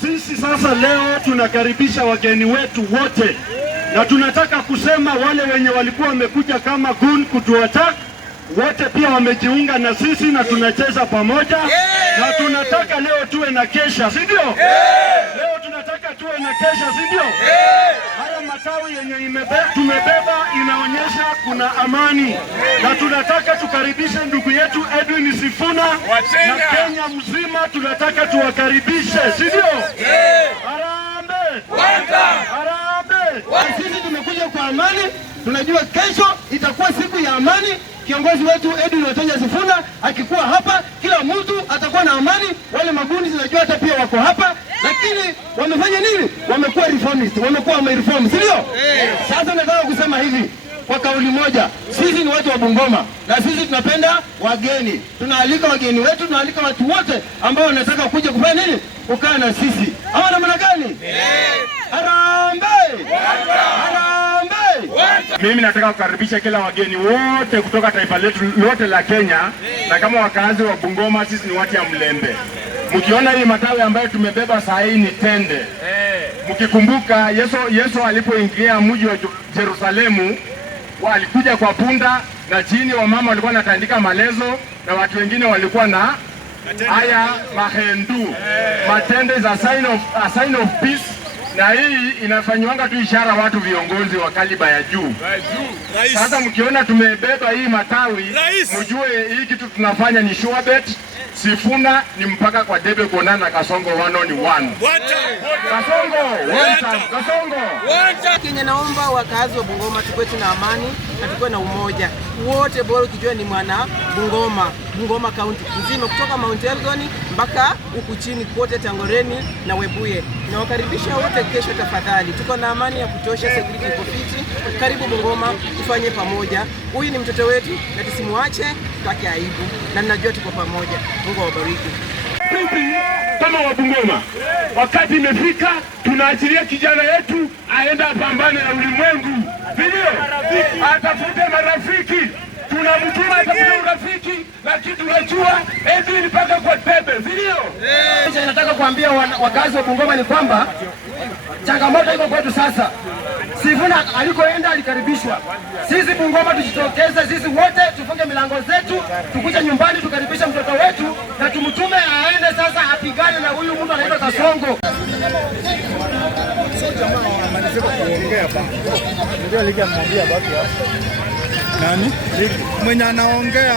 Sisi sasa leo tunakaribisha wageni wetu wote, na tunataka kusema wale wenye walikuwa wamekuja kama gun kutuattack wote pia wamejiunga na sisi na tunacheza pamoja. Na tunataka leo tuwe na kesha, si ndio? Leo tunataka tuwe na kesha, si ndio? Haya matawi yenye tumebeba inaonyesha kuna amani, na tunataka tukaribishe ndugu yetu Edwin Sifuna na Kenya mzima tunataka tuwakaribishe, si ndio? Harambee! Harambee! Sisi tumekuja kwa amani, tunajua kesho itakuwa siku ya amani. Kiongozi wetu Edwin Wetenya Sifuna akikuwa hapa, kila mtu atakuwa na amani. Wale magundi zinajua hata pia wako hapa, lakini wamefanya nini? Wamekuwa reformist, wamekuwa wamereform, si ndio? Sasa nataka kusema hivi kwa kauli moja, sisi ni watu wa Bungoma na sisi tunapenda wageni. Tunaalika wageni wetu, tunaalika watu wote ambao wanataka kuja kufanya nini? Kukaa na sisi. Ama namna gani? Harambee! Harambee! Mimi nataka kukaribisha kila wageni wote kutoka taifa letu lote la Kenya, na kama wakazi wa Bungoma sisi ni watu ya Mlembe. Mkiona hii matawi ambayo tumebeba saa hii ni tende. Mkikumbuka Yesu alipoingia mji wa Yerusalemu, walikuja kwa punda na chini wamama walikuwa wanatandika malezo na watu wengine walikuwa na haya mahendu. Matende is a sign of peace, na hii inafanywanga tu ishara watu viongozi wa kaliba ya juu. Sasa mkiona tumebeba hii matawi, mjue hii kitu tunafanya ni sure bet. Sifuna ni mpaka kwa debe kuonana Kasongo 1-on-1. Kasongo. Kenya, naomba wakazi wa Bungoma tukue na amani na tukue na umoja. Wote bora ukijua ni mwana Bungoma County nzima kutoka Mount Elgon mpaka huku chini kote Tangoreni na Webuye. Nawakaribisha wote kesho tafadhali. Tuko na amani ya kutosha, security iko fiti. Karibu Bungoma tufanye pamoja. Huyu ni mtoto wetu na tusimuache tutake aibu. Na ninajua tuko pamoja. Mungu awabariki. Kama wa Bungoma, wakati imefika tunaachilia kijana yetu aenda pambane na ulimwengu. Ndio? Atafute marafiki. Tunamtuma atafute urafiki, lakini tunajua Edwin mpaka kwa debe. Ndio? Nataka kuambia wakazi wa Bungoma ni kwamba changamoto iko kwetu sasa. Sifuna alikoenda alikaribishwa. Sisi Bungoma tujitokeze, sisi wote tufunge milango zetu, tukuje nyumbani tukaribisha mtoto wetu na tumtume aende sasa apigane na huyu mtu anaitwa Kasongo. Nani? Mwenye anaongea